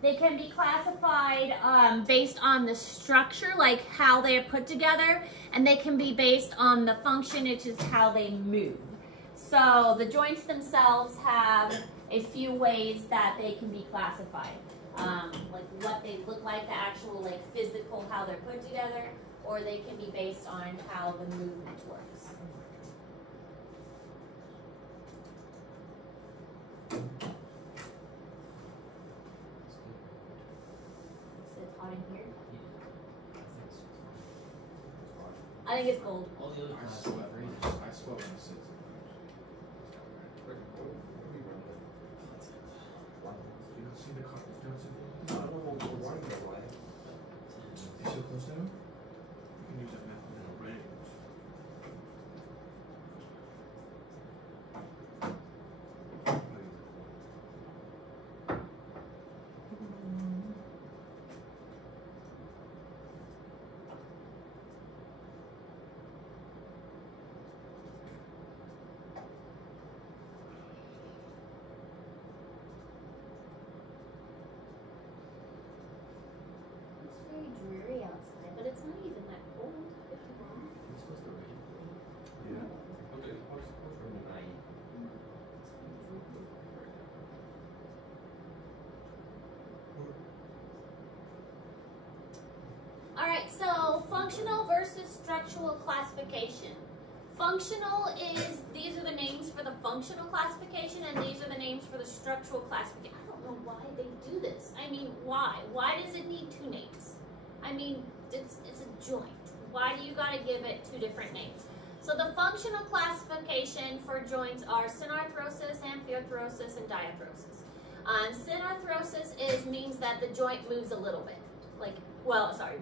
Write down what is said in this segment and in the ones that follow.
They can be classified based on the structure, like how they are put together, and they can be based on the function, which is how they move. So the joints themselves have a few ways that they can be classified, like what they look like, the actual like physical, how they're put together, or they can be based on how the movement works. Hot in here? I think it's cold. All the other I sweat when I sit. You don't see the car? You don't see the car? You so close to him? You can use that map on the right. Dreary outside, but it's not even that cold. It's supposed to rain. Yeah. Okay, what's from tonight? All right, so functional versus structural classification. Functional is, these are the names for the functional classification, and these are the names for the structural classification. I don't know why they do this. I mean, why? Why does it need two names? I mean, it's a joint. Why do you gotta give it two different names? So the functional classification for joints are synarthrosis, amphiarthrosis, and diarthrosis. Synarthrosis means that the joint moves a little bit.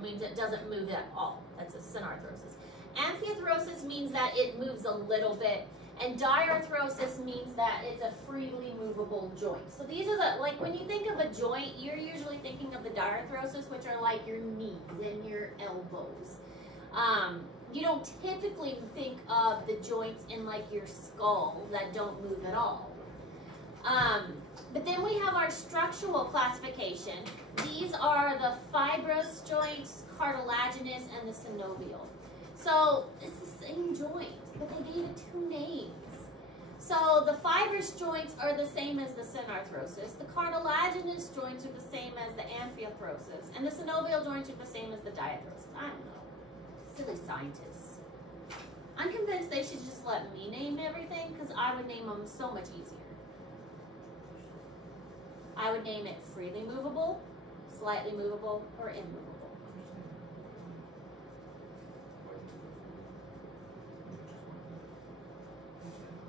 Means it doesn't move at all. That's a synarthrosis. Amphiarthrosis means that it moves a little bit, and diarthrosis means that it's a freely movable joint. So these are the, like when you think of a joint, you're usually thinking of the diarthrosis, which are like your knees and your elbows. You don't typically think of the joints in like your skull that don't move at all. But then we have our structural classification. These are the fibrous joints, cartilaginous, and the synovial. So it's the same joint, but they gave it two names. So the fibrous joints are the same as the synarthrosis. The cartilaginous joints are the same as the amphiarthrosis. And the synovial joints are the same as the diarthrosis. I don't know. Silly scientists. I'm convinced they should just let me name everything because I would name them so much easier. I would name it freely movable, slightly movable, or immovable.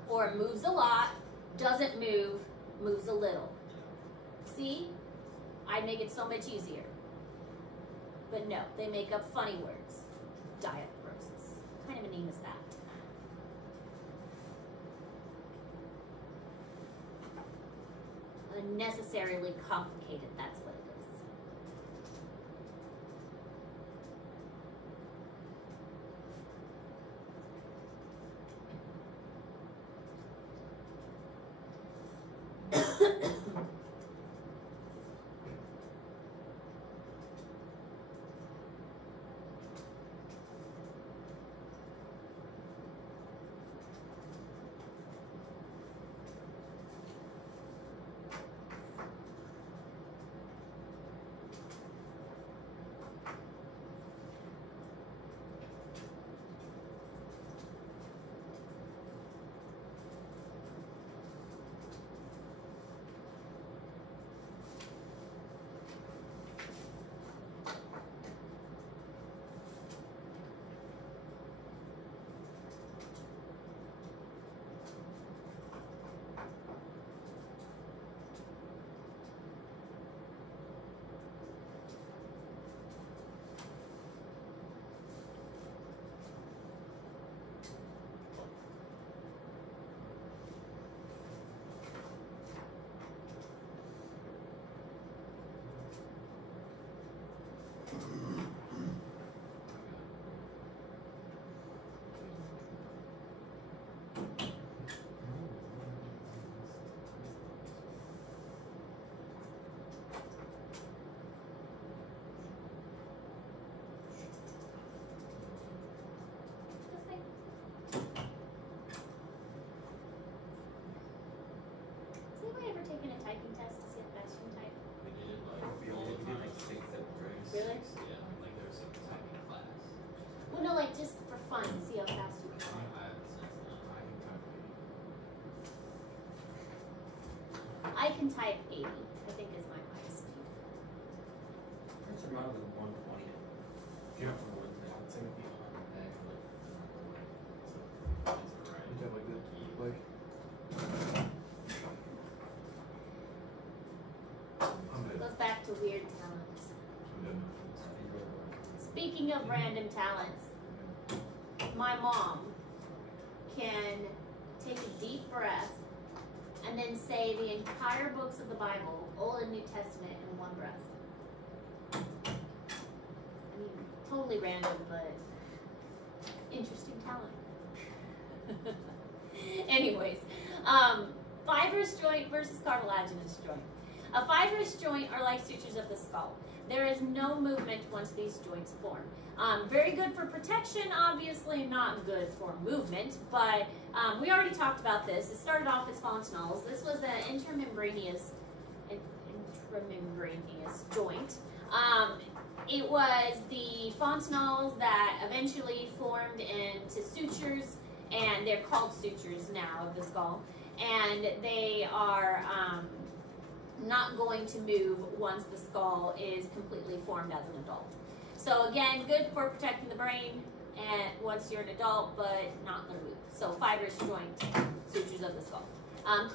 Or moves a lot, doesn't move, moves a little. See? I'd make it so much easier. But no, they make up funny words. Diarthrosis. What kind of a name is that? Unnecessarily complicated, that's what it is. thought it was 120. Yeah. Or was it? It's gonna be hard. Back, but it's alright. You have like the like. I'm It dead. goes back to weird talents. I'm dead. Speaking of random talents, my mom can take a deep breath and then say the entire books of the Bible, Old and New Testament, in one breath. I mean, totally random, but interesting talent. Anyways, fibrous joint versus cartilaginous joint. A fibrous joint are like sutures of the skull. There is no movement once these joints form. Very good for protection, obviously not good for movement, but we already talked about this. It started off as fontanelles. This was the intramembranous joint. It was the fontanelles that eventually formed into sutures, and they're called sutures now of the skull, and they are not going to move once the skull is completely formed as an adult. So again, good for protecting the brain and once you're an adult, but not going to move. So fibrous joint, sutures of the skull.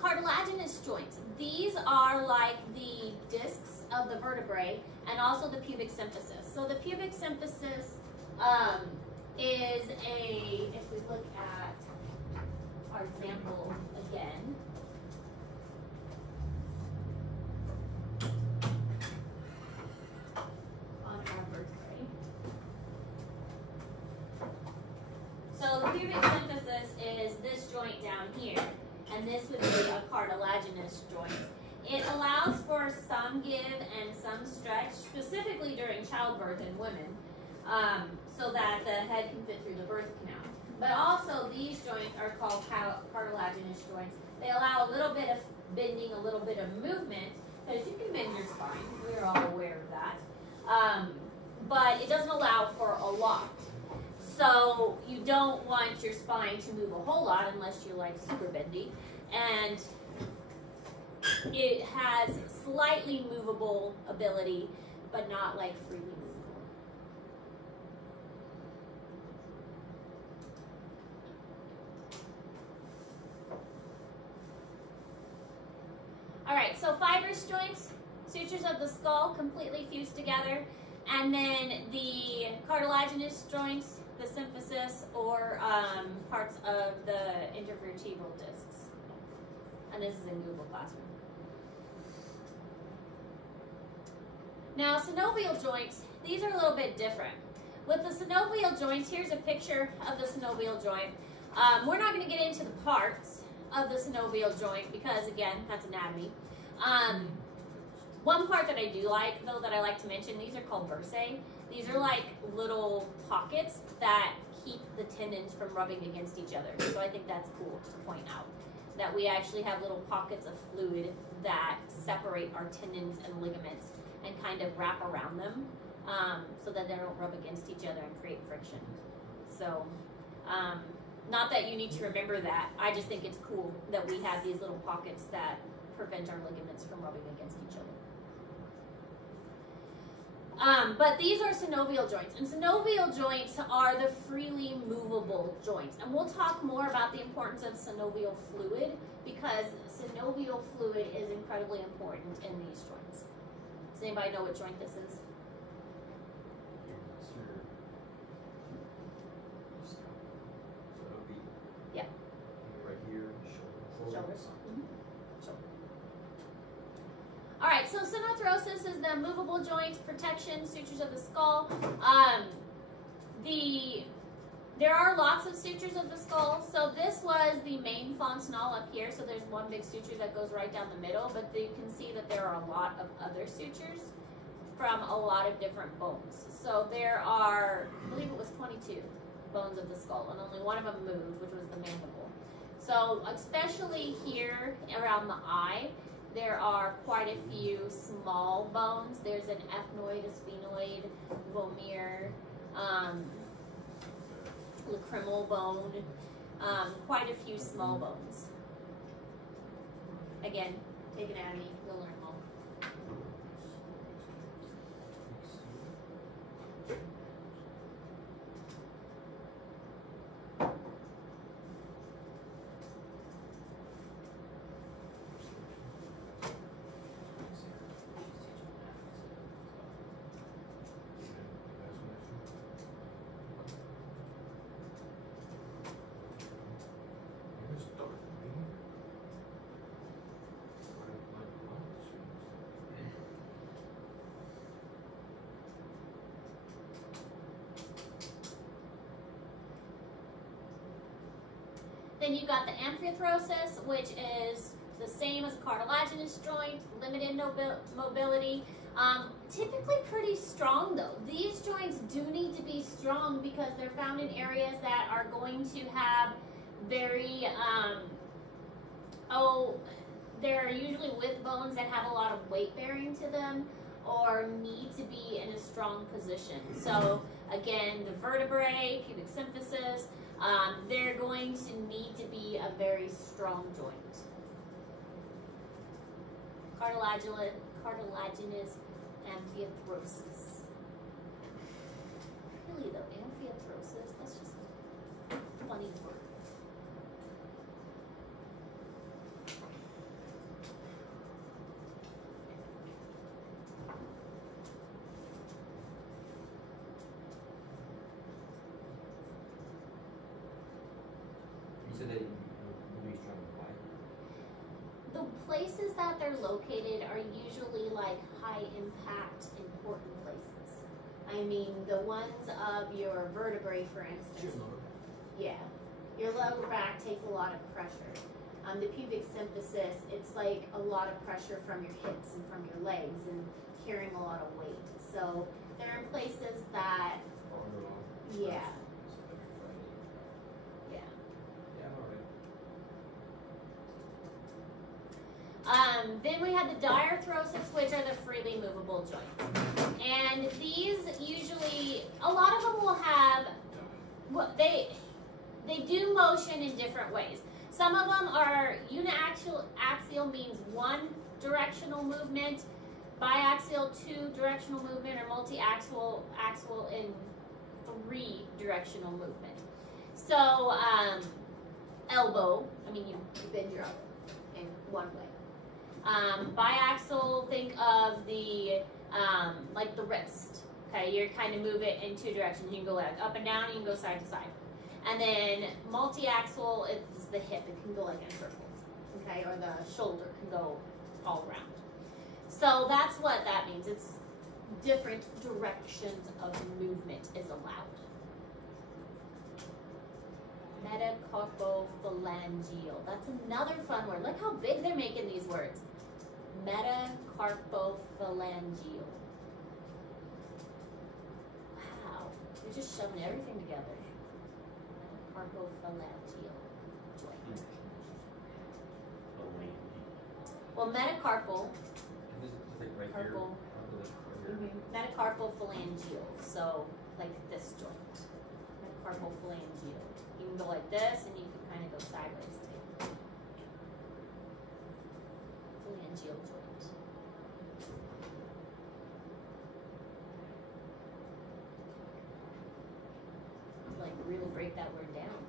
Cartilaginous joints. These are like the discs of the vertebrae and also the pubic symphysis. So the pubic symphysis is if we look at our example again, on our vertebrae. So the pubic symphysis is this joint down here, and this would be a cartilaginous joint. It allows for some give and some stretch, specifically during childbirth in women, so that the head can fit through the birth canal. But also these joints are called cartilaginous joints. They allow a little bit of bending, a little bit of movement, because you can bend your spine. We're all aware of that. But it doesn't allow for a lot. So you don't want your spine to move a whole lot unless you're like super bendy. And it has slightly movable ability, but not like freely movable. All right, so fibrous joints, sutures of the skull completely fused together, and then the cartilaginous joints, the symphysis, or parts of the intervertebral discs. And this is in Google Classroom. Now, synovial joints, these are a little bit different. With the synovial joints, here's a picture of the synovial joint. We're not going to get into the parts of the synovial joint because, again, that's anatomy. One part that I do like, though, that I like to mention, these are called bursae. These are like little pockets that keep the tendons from rubbing against each other. So I think that's cool to point out, that we actually have little pockets of fluid that separate our tendons and ligaments and kind of wrap around them so that they don't rub against each other and create friction. So, not that you need to remember that, I just think it's cool that we have these little pockets that prevent our ligaments from rubbing against each other. But these are synovial joints, and synovial joints are the freely movable joints. And we'll talk more about the importance of synovial fluid because synovial fluid is incredibly important in these joints. Does anybody know what joint this is? So it would be Yeah. right here, shoulder. Shoulders. Shoulder. All right, so synostosis is the movable joints, protection, sutures of the skull. There are lots of sutures of the skull. So this was the main fontanelle up here. So there's one big suture that goes right down the middle, but you can see that there are a lot of other sutures from a lot of different bones. So there are, I believe it was 22 bones of the skull, and only one of them moved, which was the mandible. So especially here around the eye, there are quite a few small bones. There's an ethmoid, a sphenoid, vomer, lacrimal bone, quite a few small bones. Again, big anatomy, you'll learn more. Then you got the amphiarthrosis, which is the same as a cartilaginous joint, limited mobility. Typically pretty strong though. These joints do need to be strong because they're found in areas that are going to have very, they're usually with bones that have a lot of weight bearing to them or need to be in a strong position. So again, the vertebrae, pubic symphysis, they're going to need to be a very strong joint. Cartilaginous amphiarthrosis. Really though, amphiarthrosis, that's just a funny word. You said that nobody's trying to buy. The places that they're located are usually like high impact, important places. I mean, the ones of your vertebrae, for instance. Yeah. Your lower back takes a lot of pressure. The pubic symphysis, it's like a lot of pressure from your hips and from your legs and carrying a lot of weight. So they're in places that, yeah. Yeah. Then we have the diarthrosis, which are the freely movable joints. And these usually, a lot of them will have, they do motion in different ways. Some of them are uniaxial means one directional movement, biaxial two directional movement, or multi-axial in three directional movement. So elbow, I mean you bend your elbow in one way. Biaxial, think of the like the wrist. Okay, you kind of move it in two directions. You can go like up and down, you can go side to side. And then multi-axial is the hip. It can go like in a circle. Okay, or the shoulder can go all around. So that's what that means. It's different directions of movement is allowed. Metacarpophalangeal. That's another fun word. Look how big they're making these words. Metacarpophalangeal. Wow. They're just shoving everything together. Metacarpophalangeal joint. Well, metacarpal. Carpal. Metacarpophalangeal. So, like this joint. Metacarpophalangeal. You can go like this, and you can kind of go sideways too. Phalangeal joint. Like really break that word down.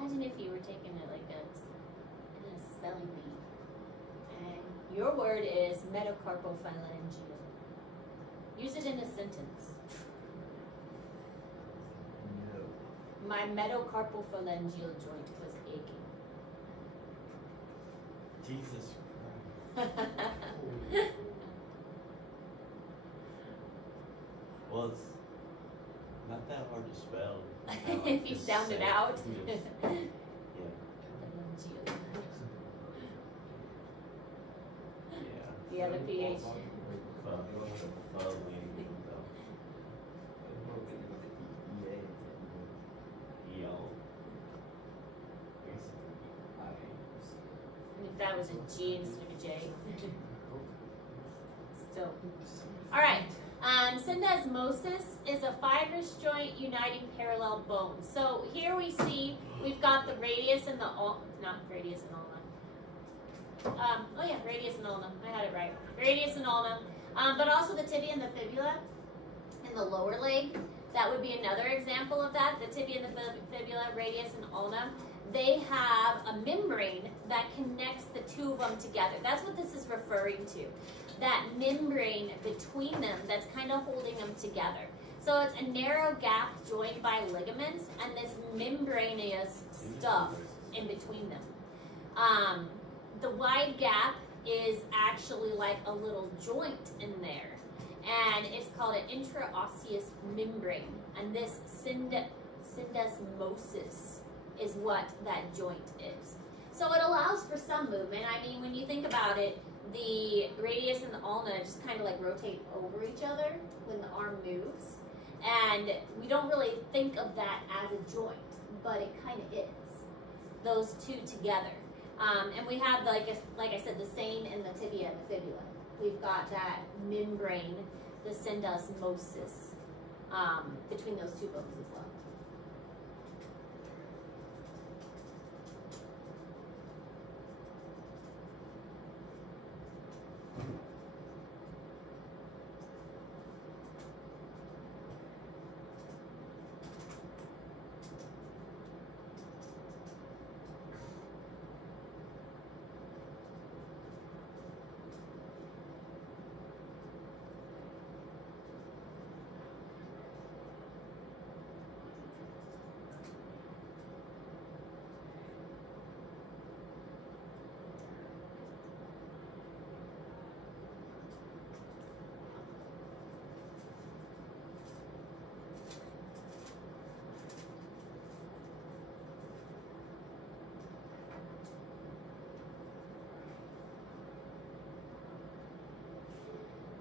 Imagine if you were taking it like a spelling bee. And your word is metacarpophalangeal. Use it in a sentence. No. My metacarpophalangeal joint was aching. Jesus Christ. Well, it's not that hard to spell. If you sound it out. Yeah. Yeah, the PH. If that was a G instead of a J. Still. All right. Syndesmosis is a fibrous joint uniting parallel bones. So here we see we've got the radius and the not radius and ulna. Oh yeah, radius and ulna. I had it right. Radius and ulna. But also the tibia and the fibula in the lower leg. That would be another example of that. The tibia and the fibula, radius and ulna. They have a membrane that connects the two of them together. That's what this is referring to. that membrane between them that's kind of holding them together. So it's a narrow gap joined by ligaments and this membranous stuff in between them. The wide gap is actually like a little joint in there, and it's called an intraosseous membrane, and this syndesmosis is what that joint is. So it allows for some movement. I mean, when you think about it, the radius and the ulna just kind of like rotate over each other when the arm moves, and we don't really think of that as a joint, but it kind of is, those two together. And we have, like I said, the same in the tibia and the fibula. We've got that membrane, the syndesmosis, between those two bones as well.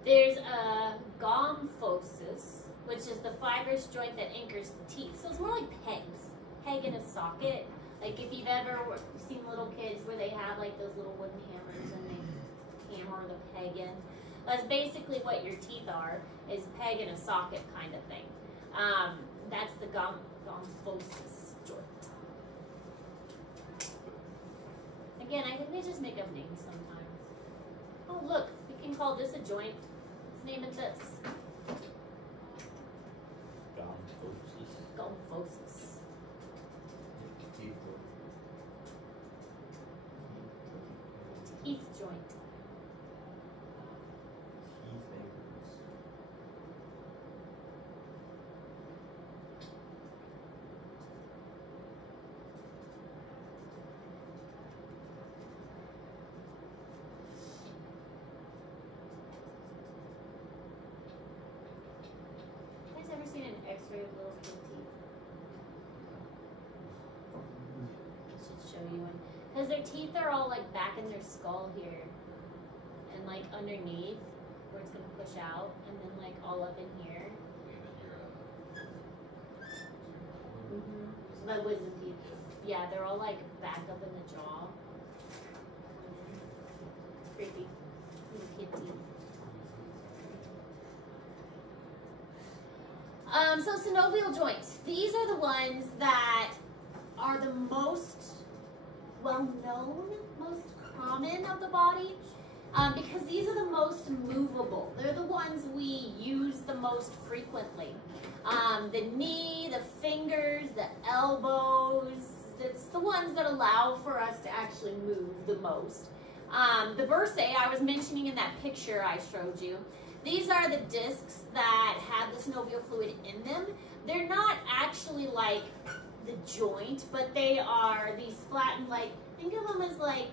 There's a gomphosis, which is the fibrous joint that anchors the teeth. So it's more like pegs, peg in a socket. Like if you've ever seen little kids where they have like those little wooden hammers and they hammer the peg in. That's basically what your teeth are, is peg in a socket kind of thing. That's the gomphosis joint. Again, I think they just make up names sometimes. Oh look, we can call this a joint. Let's name it this. Gomphosis. Teeth joint. Seen an x-ray of little kid teeth? I should show you one. Because their teeth are all like back in their skull here. And like underneath, where it's going to push out. And then like all up in here. So my wisdom teeth. Yeah, they're all like back up in the jaw. Creepy. Little kid teeth. So synovial joints, these are the ones that are the most well-known, most common of the body, because these are the most movable. They're the ones we use the most frequently. The knee, the fingers, the elbows, it's the ones that allow for us to actually move the most. The bursae I was mentioning in that picture I showed you, these are the discs that have the synovial fluid in them. They're not actually like the joint, but they are these flattened, like, think of them as like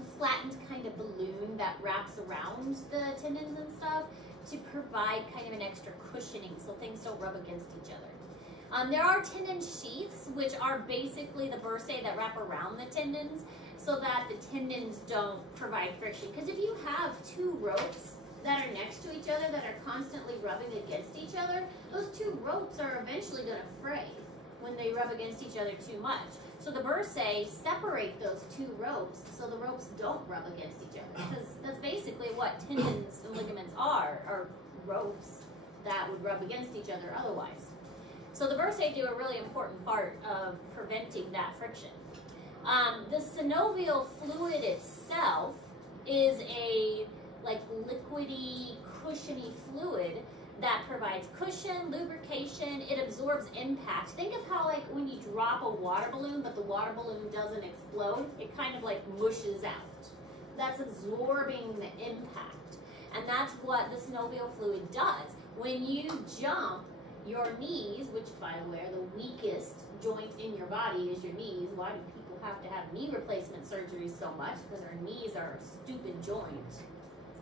a flattened kind of balloon that wraps around the tendons and stuff to provide kind of an extra cushioning so things don't rub against each other. There are tendon sheaths, which are basically the bursae that wrap around the tendons so that the tendons don't provide friction. Because if you have two ropes that are next to each other that are constantly rubbing against each other, those two ropes are eventually going to fray when they rub against each other too much. So the bursae separate those two ropes so the ropes don't rub against each other, because that's basically what tendons and ligaments are ropes that would rub against each other otherwise. So the bursae do a really important part of preventing that friction. The synovial fluid itself is a like liquidy, cushiony fluid that provides cushion, lubrication, it absorbs impact. Think of how like when you drop a water balloon, but the water balloon doesn't explode, it kind of like mushes out. that's absorbing the impact. And that's what the synovial fluid does. When you jump, your knees, which by the way are the weakest joint in your body is your knees. Why do people have to have knee replacement surgeries so much? Because our knees are a stupid joint.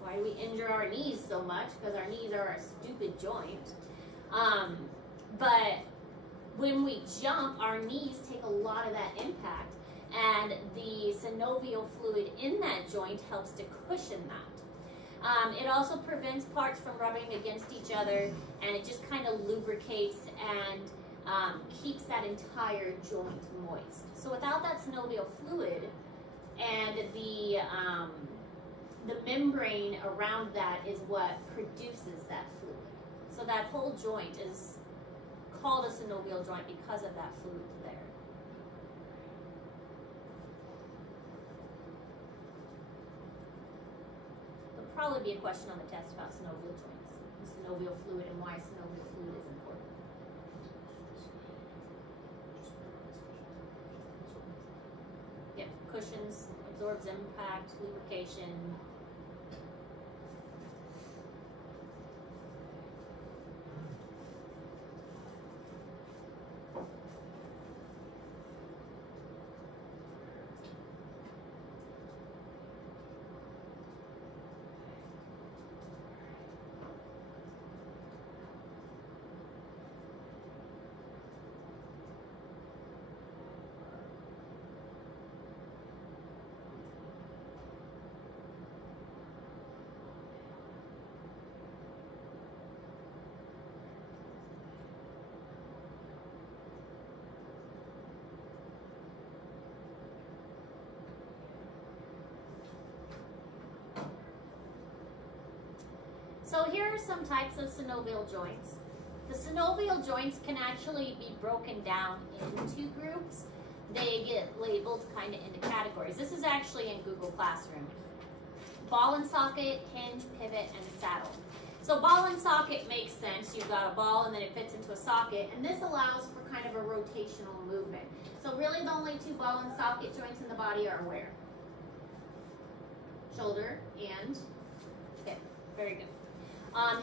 Why do we injure our knees so much? Because our knees are a stupid joint. But when we jump, our knees take a lot of that impact, and the synovial fluid in that joint helps to cushion that. It also prevents parts from rubbing against each other, and it just kind of lubricates and keeps that entire joint moist. So without that synovial fluid and the membrane around that is what produces that fluid. So that whole joint is called a synovial joint because of that fluid there. There'll probably be a question on the test about synovial joints, and synovial fluid, and why synovial fluid is important. Yep, cushions, absorbs impact, lubrication. So here are some types of synovial joints. The synovial joints can actually be broken down into groups. They get labeled kind of into categories. This is actually in Google Classroom. Ball and socket, hinge, pivot, and saddle. So ball and socket makes sense. You've got a ball and then it fits into a socket, and this allows for kind of a rotational movement. So really the only two ball and socket joints in the body are where? Shoulder and hip. Very good.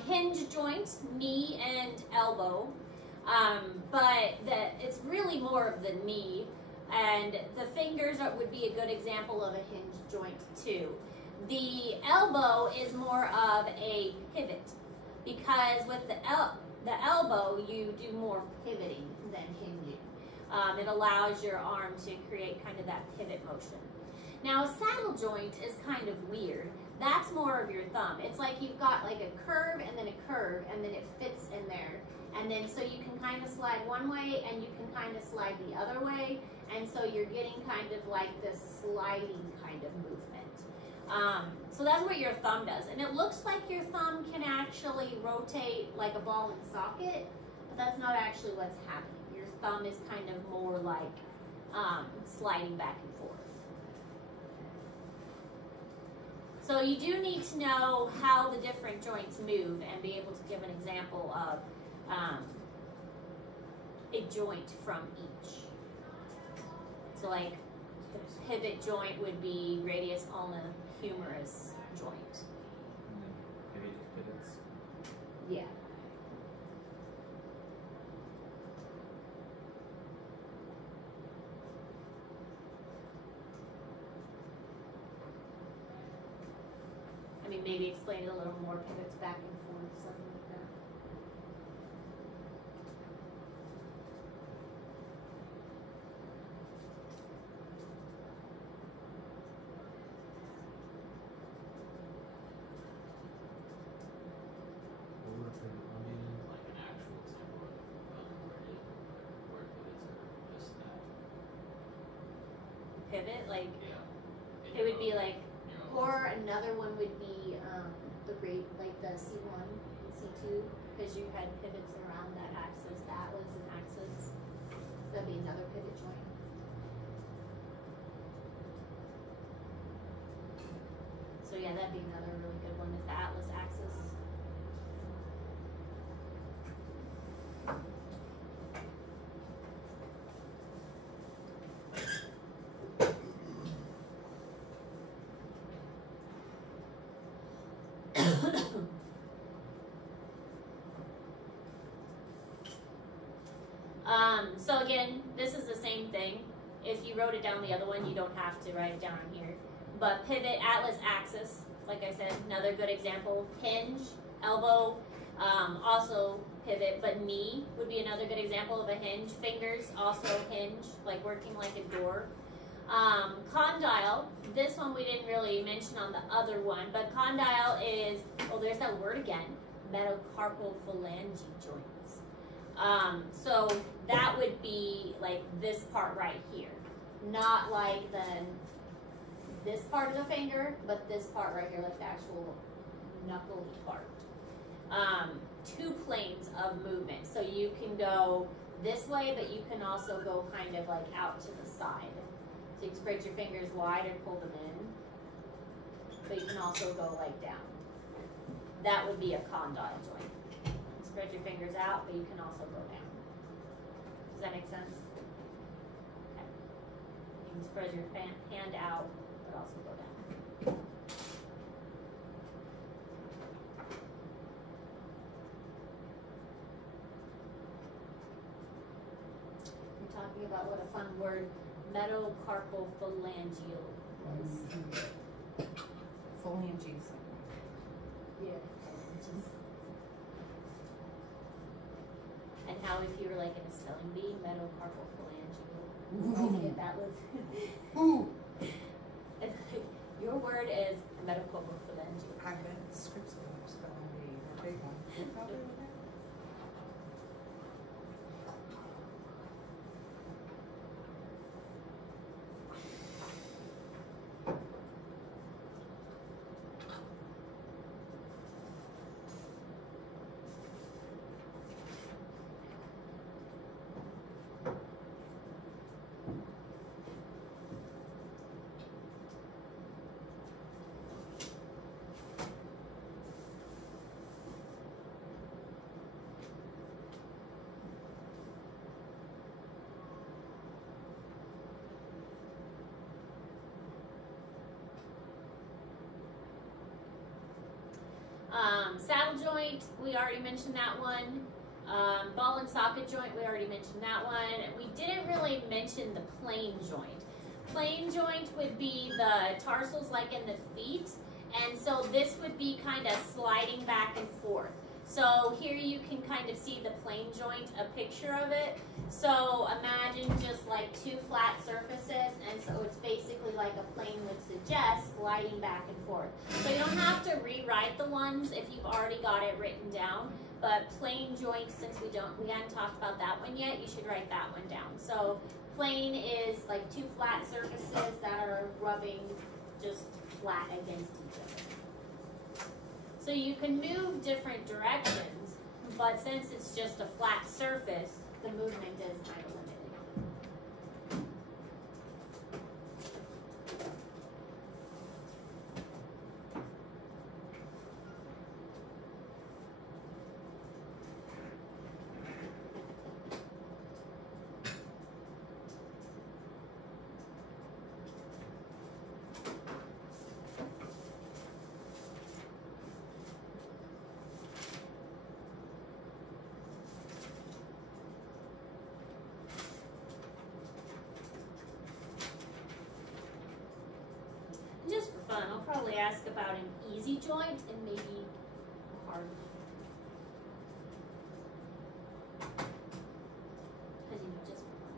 Hinge joints, knee and elbow, but it's really more of the knee, and the fingers would be a good example of a hinge joint too. The elbow is more of a pivot, because with the elbow you do more pivoting than hinging. It allows your arm to create kind of that pivot motion. Now a saddle joint is kind of weird. That's more of your thumb. It's like you've got like a curve and then a curve, and then it fits in there. And then so you can kind of slide one way and you can kind of slide the other way. And so you're getting kind of like this sliding kind of movement. So that's what your thumb does. And it looks like your thumb can actually rotate like a ball and socket, but that's not actually what's happening. Your thumb is kind of more like sliding back and forth. So you do need to know how the different joints move and be able to give an example of a joint from each. So like the pivot joint would be radius ulna humerus joint. And then maybe just pivots. Yeah. I mean, maybe explain it a little more, pivots back and forth, something like that. Like an actual example where pivots are just that. Pivot, like, Yeah. it would be like, You know, or another one would be the rate, like the C1 and C2, because you had pivots around that axis. That was an axis. That'd be another pivot joint. So yeah, that'd be another really good one, is the atlas axis. So again, this is the same thing. If you wrote it down the other one, you don't have to write it down here. But pivot, atlas, axis, like I said, another good example. Hinge, elbow, also pivot, but knee would be another good example of a hinge. Fingers, also hinge, like working like a door. Condyle, this one we didn't really mention on the other one, but condyle is, oh, there's that word again, metacarpal phalange joints. So that would be like this part right here, not like this part of the finger, but this part right here, like the actual knuckle part. Two planes of movement, so you can go this way, but you can also go kind of like out to the side. So you can spread your fingers wide and pull them in, but you can also go like down. That would be a condyle joint. Spread your fingers out, but you can also go down. Does that make sense? Okay. You can spread your hand out, but also go down. We're talking about what a fun word metacarpal phalangeal was. Phalanges. Yeah. And how if you were like in a spelling bee, metacarpal phalangeal. Like if that was. Ooh. And like, your word is metacarpal phalangeal. I bet the scripts are spelling bee. A big one. You're probably with that. Saddle joint, we already mentioned that one. Ball and socket joint, we already mentioned that one. We didn't really mention the plane joint. Plane joint would be the tarsals like in the feet, and so this would be kind of sliding back and forth. So here you can kind of see the plane joint, a picture of it. So imagine just like two flat surfaces, and so it's basically like a plane would suggest, sliding back and forth. So you don't have to rewrite the ones if you've already got it written down, but plane joint, since we hadn't talked about that one yet, you should write that one down. So plane is like two flat surfaces that are rubbing just flat against each other. So you can move different directions, but since it's just a flat surface, the movement is kind of limited. Just for fun, I'll probably ask about an easy joint and maybe a hard one. Because, you know, just for fun.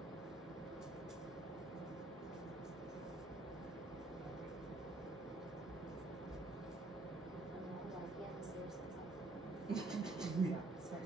I'm like, yes, there's something. Yeah, sorry.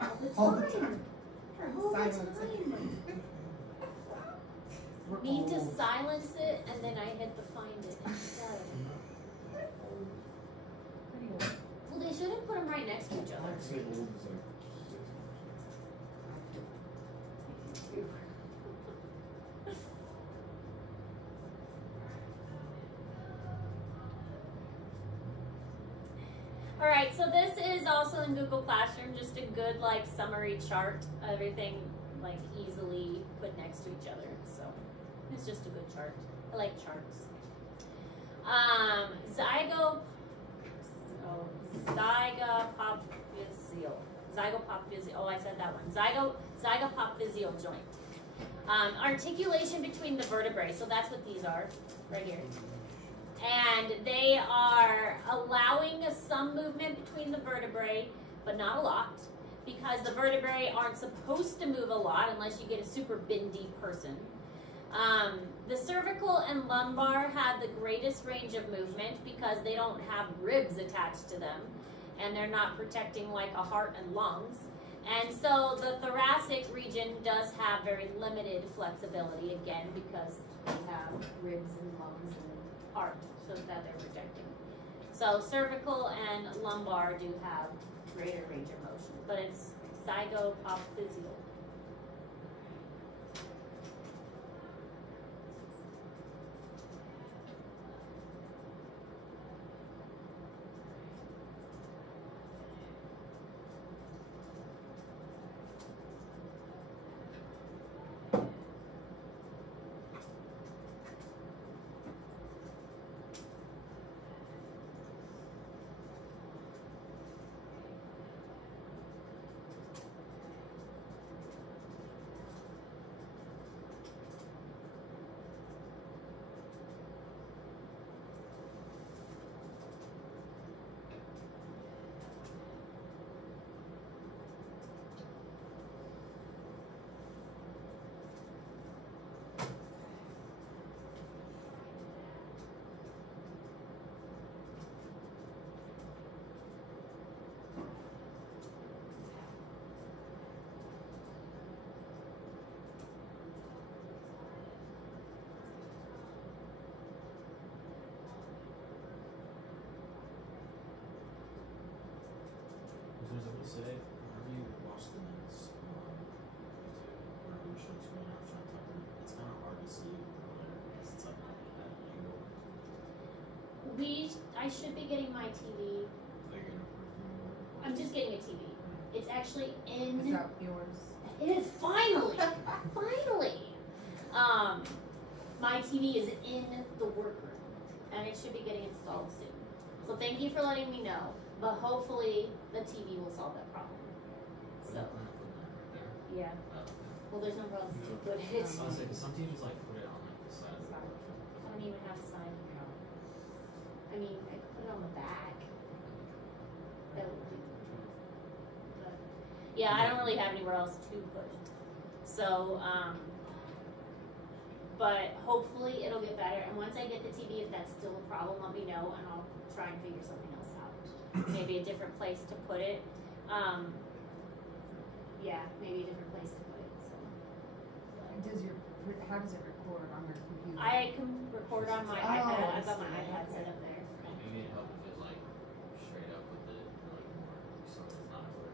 all the All the time. All the Silence time. We're Mean to old. silence it, and then I hit the find it instead. Pretty old. Well, they should have put them right next to each other. I'd say old is like 6 months. All right, so this is also in Google Classroom, just a good like summary chart, everything like easily put next to each other. So it's just a good chart. I like charts. Zygopophysial. Oh, I said that one. Zygopophysial joint. Articulation between the vertebrae. So that's what these are, right here. And they are allowing some movement between the vertebrae, but not a lot, because the vertebrae aren't supposed to move a lot unless you get a super bendy person. The cervical and lumbar have the greatest range of movement because they don't have ribs attached to them, and they're not protecting like a heart and lungs. And so the thoracic region does have very limited flexibility, again, because they have ribs and lungs and heart, so that they're protecting. So cervical and lumbar do have greater range of motion, but it's zygopophysial. Was there something to say? Whenever you watch the minutes on YouTube, whenever you show 2.5 shot timer, it's kind of hard to see because it's like at an angle. I should be getting my TV. Like in a I'm just getting a TV. It's actually Is in. that yours? It is finally, finally. My TV is in the workroom, and it should be getting installed soon. So thank you for letting me know. But hopefully the TV will solve that problem. So yeah. Well, there's no problem to put it. I was like, some teachers like put it on like the side of the I don't even have a sign. I mean, I could put it on the back. That would be. But yeah, I don't really have anywhere else to put it. So, but hopefully it'll get better. And once I get the TV, if that's still a problem, let me know, and I'll try and figure something else out. Maybe a different place to put it. Yeah, maybe a different place to put it. So. How does it record on your computer? I can record on my iPad. I've got my I see. iPad set up there. Maybe it helps if it's like straight up with it, like more so it's not over.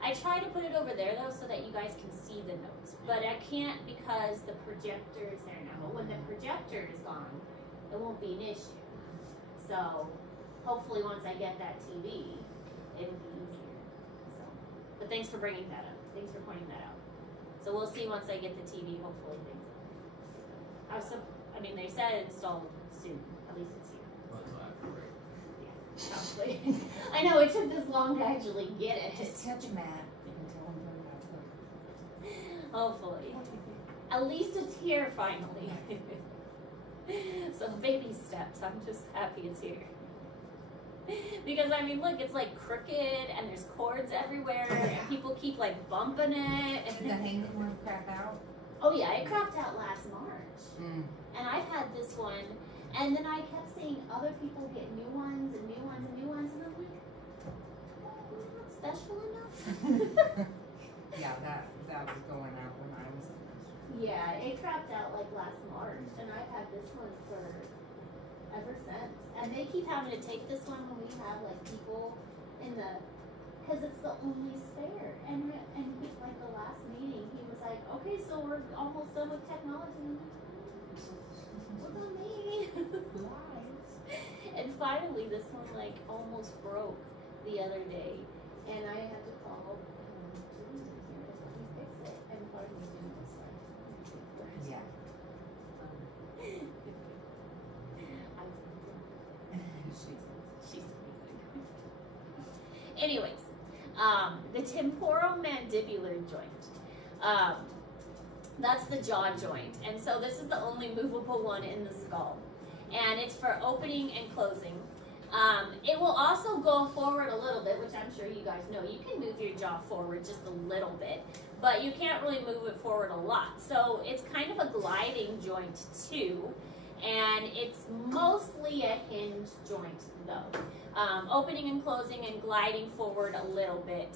I try to put it over there though so that you guys can see the notes, but I can't because the projector is there now. But when the projector is gone, it won't be an issue. So hopefully once I get that TV, it'll be easier. So, but thanks for bringing that up. Thanks for pointing that out. So we'll see once I get the TV. Hopefully things. I mean, they said installed soon. At least it's here. Well, until after break. Yeah, probably. I know it took this long to actually get it. Just touch Matt and tell him to put it Hopefully. At least it's here finally. So baby steps. I'm just happy it's here. Because I mean, look, it's like crooked and there's cords everywhere and people keep like bumping it. Did the hanging one crap out? Oh yeah, it crapped out last March. Mm. And I've had this one, and then I kept seeing other people get new ones and new ones and new ones, and I'm like, am I not special enough? Yeah, that was going out when I was in this. Yeah, it crapped out like last March, and I've had this one for ever since. And they keep having to take this one when we have like people in the, because it's the only spare. And he, like the last meeting, he was like, okay, so we're almost done with technology. What about me? And finally, this one like almost broke the other day, and I had to call to fix it. And part of me didn't was like, Yeah. she's amazing. Anyways, the temporomandibular joint. That's the jaw joint, and so this is the only movable one in the skull, and it's for opening and closing. It will also go forward a little bit, which I'm sure you guys know. You can move your jaw forward just a little bit, but you can't really move it forward a lot. So it's kind of a gliding joint too, and it's mostly a hinge joint though. Opening and closing and gliding forward a little bit.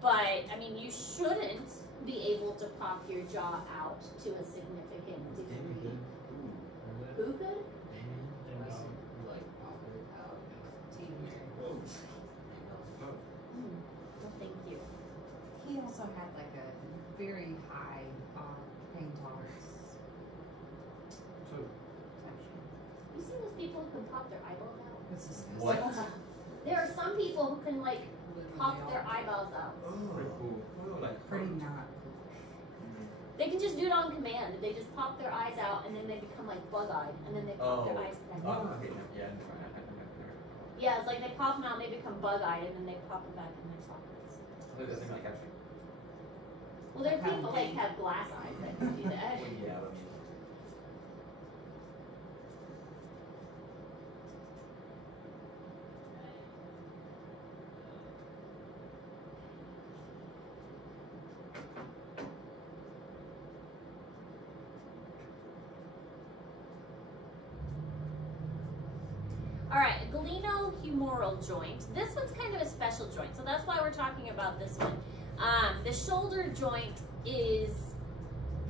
But I mean, you shouldn't be able to pop your jaw out to a significant degree. Who could? Like pop it out. Well, thank you. He also had like a very high pain tolerance. So, You see those people who can pop their eyeballs out? What's this? what? There are some people who can like pop their eyeballs out. Pretty cool. Like, Pretty not. They can just do it on command. They just pop their eyes out and then they become like bug-eyed and then they pop their eyes back Oh, in. okay, yeah. Yeah, it's like they pop them out and they become bug-eyed and then they pop them back in their sockets. Look at the thing like actually. Well, there are Like how people like big? have glass eyes that can do that. Well, yeah, I mean. All right, glenohumeral joint. This one's kind of a special joint, so that's why we're talking about this one. The shoulder joint is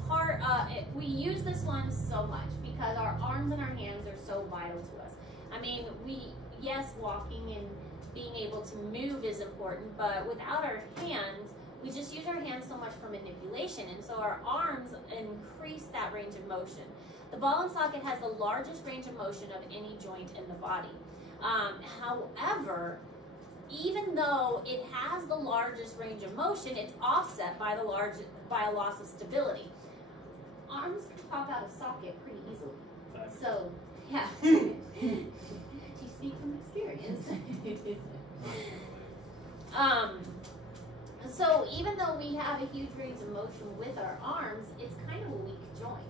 part, we use this one so much because our arms and our hands are so vital to us. I mean, yes, walking and being able to move is important, but without our hands, we just use our hands so much for manipulation, and so our arms increase that range of motion. The ball and socket has the largest range of motion of any joint in the body. However, even though it has the largest range of motion, it's offset by a loss of stability. Arms can pop out of socket pretty easily. So, yeah. Do you speak from experience? So even though we have a huge range of motion with our arms, it's kind of a weak joint.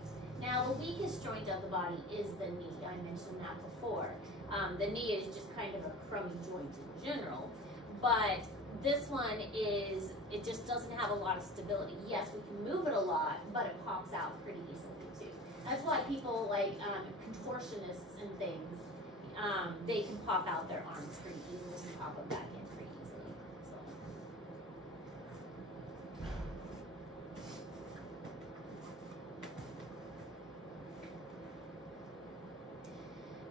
Now, the weakest joint of the body is the knee. I mentioned that before. The knee is just kind of a crummy joint in general, but this one is, it just doesn't have a lot of stability. Yes, we can move it a lot, but it pops out pretty easily too. That's why people like contortionists and things, they can pop out their arms pretty easily and pop them back in pretty easily.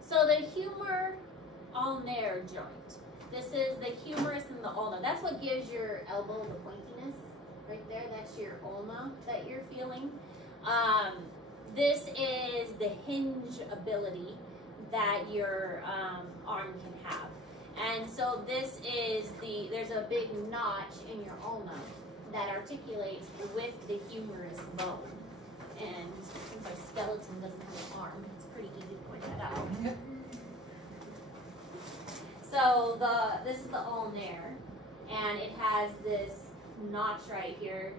So the humor ulnar joint. This is the humerus and the ulna. That's what gives your elbow the pointiness right there. That's your ulna that you're feeling. This is the hinge ability that your arm can have. And so this is there's a big notch in your ulna that articulates with the humerus bone. And since our skeleton doesn't have an arm, it's pretty easy to point that out. So this is the ulnar, and it has this notch right here.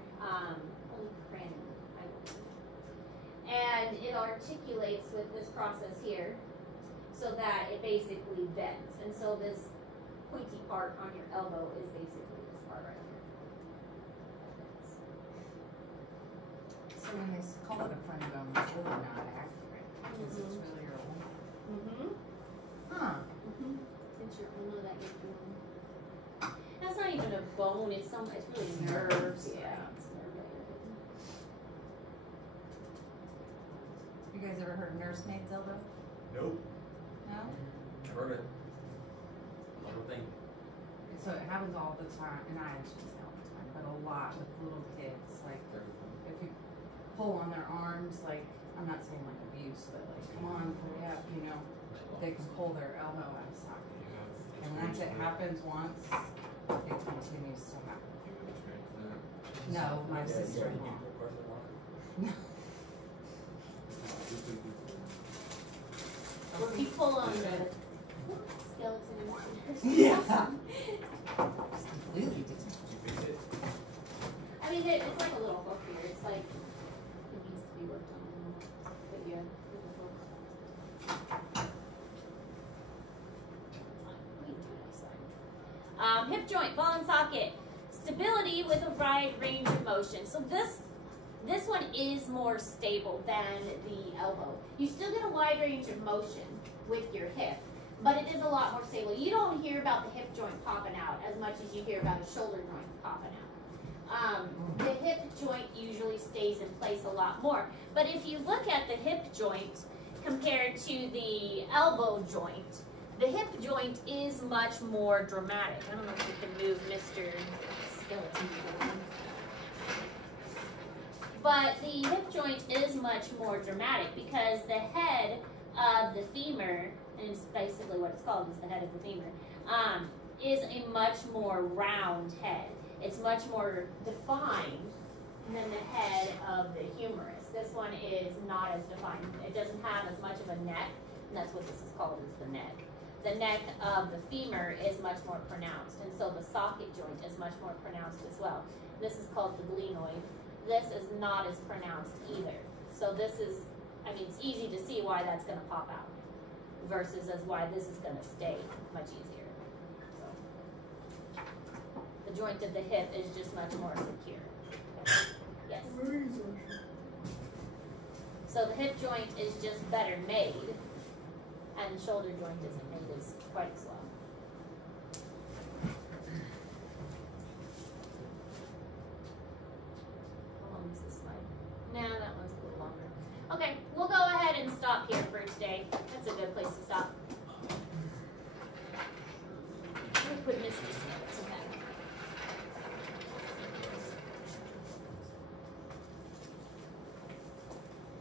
And it articulates with this process here so that it basically bends. And so this pointy part on your elbow is basically this part right here. So when they call it a funny bone, it's really not accurate because it's really your ulna. Huh. It's your ulna that you're feeling. That's not even a bone. It's really nerves. Yeah. It's nerve related. You guys ever heard of nursemaid's elbow? Nope. No? I've heard it. Little thing. So it happens all the time, and I shouldn't say all the time, but a lot with little kids. Like, if you pull on their arms, like, I'm not saying like abuse, but like, come on, hurry up, you know, they can pull their elbow out of socket. And once it happens once, it continues to happen. No, my sister-in-law. No. Or if you pull on the skeleton. Yeah. It's completely different. Did you fix it? I mean, it's like a little hook here. It's like it needs to be worked on. But yeah, with the hook. Hip joint, ball and socket. Stability with a wide range of motion. So this one is more stable than the elbow. You still get a wide range of motion with your hip, but it is a lot more stable. You don't hear about the hip joint popping out as much as you hear about the shoulder joint popping out. The hip joint usually stays in place a lot more. But if you look at the hip joint compared to the elbow joint, the hip joint is much more dramatic. I don't know if you can move Mr. Skeleton. But the hip joint is much more dramatic because the head of the femur, and it's basically what it's called, is the head of the femur, is a much more round head. It's much more defined than the head of the humerus. This one is not as defined. It doesn't have as much of a neck, and that's what this is called, is the neck. The neck of the femur is much more pronounced, and so the socket joint is much more pronounced as well. This is called the glenoid. This is not as pronounced either. So this is, I mean, it's easy to see why that's going to pop out versus as why this is going to stay much easier. So, the joint of the hip is just much more secure. Yes? So the hip joint is just better made, and the shoulder joint isn't made as quite as well. How long is this slide? Nah, that one's a little longer. Okay, we'll go ahead and stop here for today. That's a good place to stop. We'll put Mr. Skeleton back.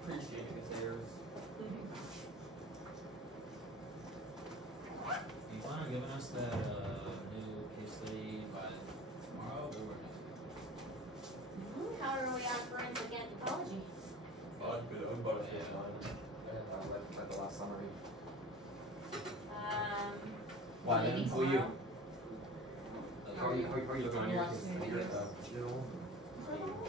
Appreciate it, Sarah's. Do you plan on giving us that new case study by tomorrow or next week? How are we on forensic anthropology? Oh, good. I was about to say mine. Read the last summary. Why Maybe then? Who are you? tomorrow. How are you looking on yours? Unless you Your do stuff. I don't